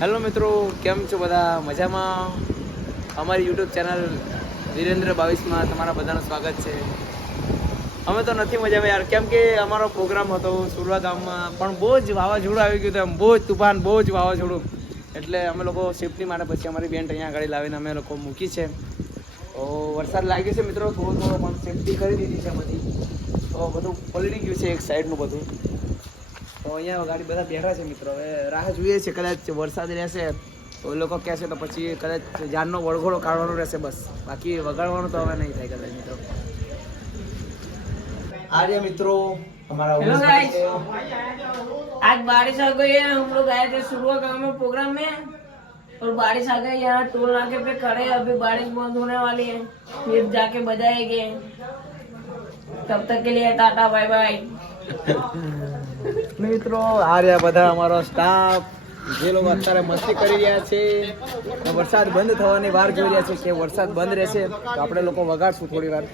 Hello મિત્રો, કેમ છો બધા? મજામાં? અમારી યુટ્યુબ ચેનલ વિરેન્દ્ર 22માં તમારા બધાનું સ્વાગત છે. અમે તો નથી મજામાં યાર, કેમ કે અમારો પ્રોગ્રામ હતો સુરવા ગામમાં, પણ બહુ જ વાવાઝોડું આવી ગયું હતું, બહુ જ તુફાન, બહુ જ વાવાઝોડું. એટલે અમે લોકો સેફટી માટે પછી અમારી બેન્ડ અહીંયા આગળ લાવીને અમે લોકો મૂકી છે. તો વરસાદ લાગ્યો છે મિત્રો, થોડો થોડો, પણ સેફટી કરી દીધી છે બધી. તો બધું પલળી ગયું છે એક સાઈડનું બધું. તો અહીંયા ગાડી બધા બેઠા છે મિત્રો. હવે રાહ જોઈએ છે, કદાચ વરસાદ રહેશે તો એ લોકો કહેશે તો પછી કદાચ જાનનો વળઘોડો કાઢવાનો રહેશે બસ. બાકી વગાડવાનું તો હવે નહીં થાય કદાચ મિત્રો. आर्य मित्रों हमारा हेलो गाइस, आज बारिश आ गई है। हम लोग आए थे सुरवा गांव में प्रोग्राम में और बारिश आ गई। यहाँ टोल नाके पे खड़े हैं, अभी बारिश बंद होने वाली है, फिर जाके बजाएंगे। तब तक के लिए टाटा बाय बाय। મિત્રો આર્ય બધા અમારો સ્ટાફ જે લોકો અત્યારે મસ્તી કરી રહ્યા છે, વરસાદ બંધ થવાની વાર જોઈ રહ્યા છે કે વરસાદ બંધ રહેશે તો આપણે લોકો વગાડશું થોડી વાર.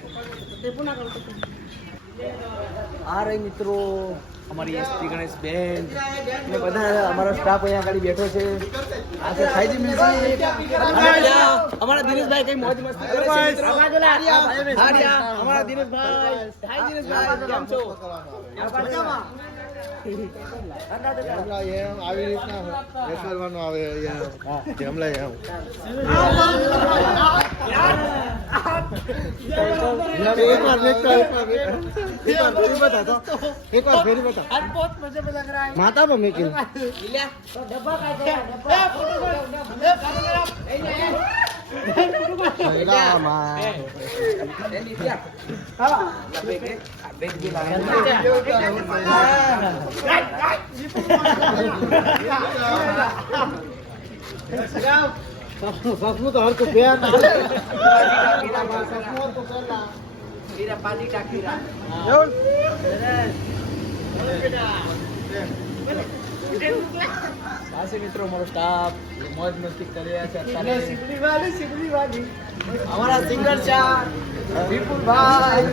આ રહી મિત્રો અમારી એસપી ગણેશ બેન ને બધા અમારો સ્ટાફ અહીંયા આગળ બેઠો છે. આ છે થાઈજી મ્યુઝિક. અમારા દિનેશભાઈ કઈ મોજ મસ્તી કરે છે મિત્રો. અમારા દિનેશભાઈ, હાય દિનેશભાઈ, કેમ છો? આવી રીતના બેસાડવાનું આવે જમલા एक बार फेरी बता आज बहुत मजे में लग रहा है। माता पर मेकिन डब्बा का ससमु तो हर को प्यार ना कीरा पानी का कीरा પાસે મિત્રો અમારો સ્ટાફ મોજ મસ્તી કરી રહ્યા છે અત્યારે. सिकड़ी वाली અમારા સિંગર છે વિપુલભાઈ.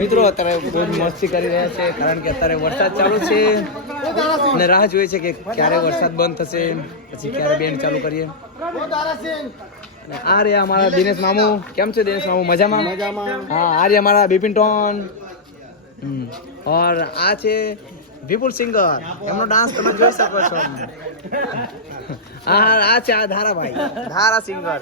મિત્રો અત્યારે બહુ જ મસ્તી કરી રહ્યા છે કારણ કે અત્યારે વરસાદ ચાલુ છે અને રાહ જોઈએ છે કે ક્યારે વરસાદ બંધ થશે પછી ક્યારે બેન્ડ ચાલુ કરીએ. અને આ રે અમારા દિનેશ મામુ. કેમ છે દિનેશ મામુ? મજામાં? હા, આ રે અમારા બિપિન ટોન. ઓર આ છે વિપુલ સિંગર, એમનો ડાન્સ તમે જોઈ શકો છો. આ છે આ ધારાભાઈ, ધારા સિંગર.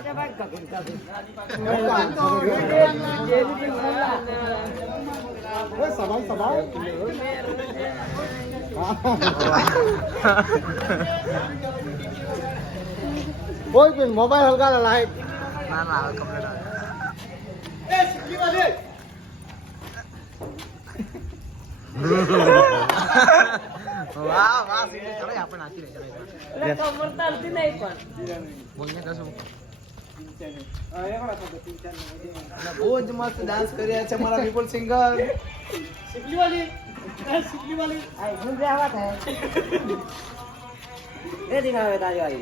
कोई भी मोबाइल हल्का ना लाइट ના ના હવે કમ્પ્લીટ આવે. વાહ વાહ સિંગર. ચલો આપણે નાચી લે. ચલો कमर तलती नहीं पर બોલને કશું. બહુ જ મસ્ત ડાન્સ કરી રહ્યા છે અમારા વિપુલ સિંગર. आई घूम रहा हुआ था ये दिखावे ताजी वाली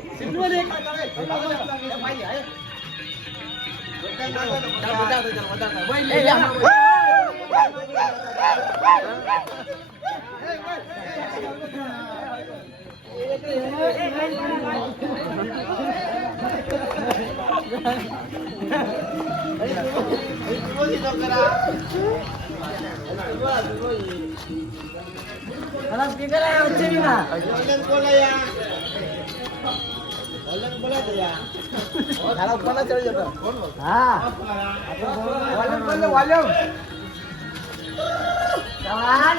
kalau speaker है अच्छे भी ना તારા ઉપર ના ચડી જતો. हाँ વોલ્યુમ બોલો, વોલ્યુમ. जवान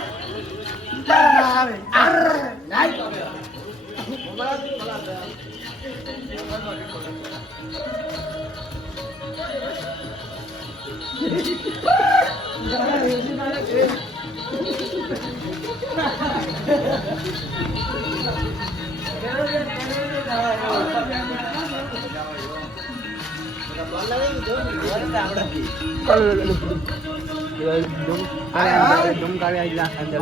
ડુમકાવી આઈલા અંદર.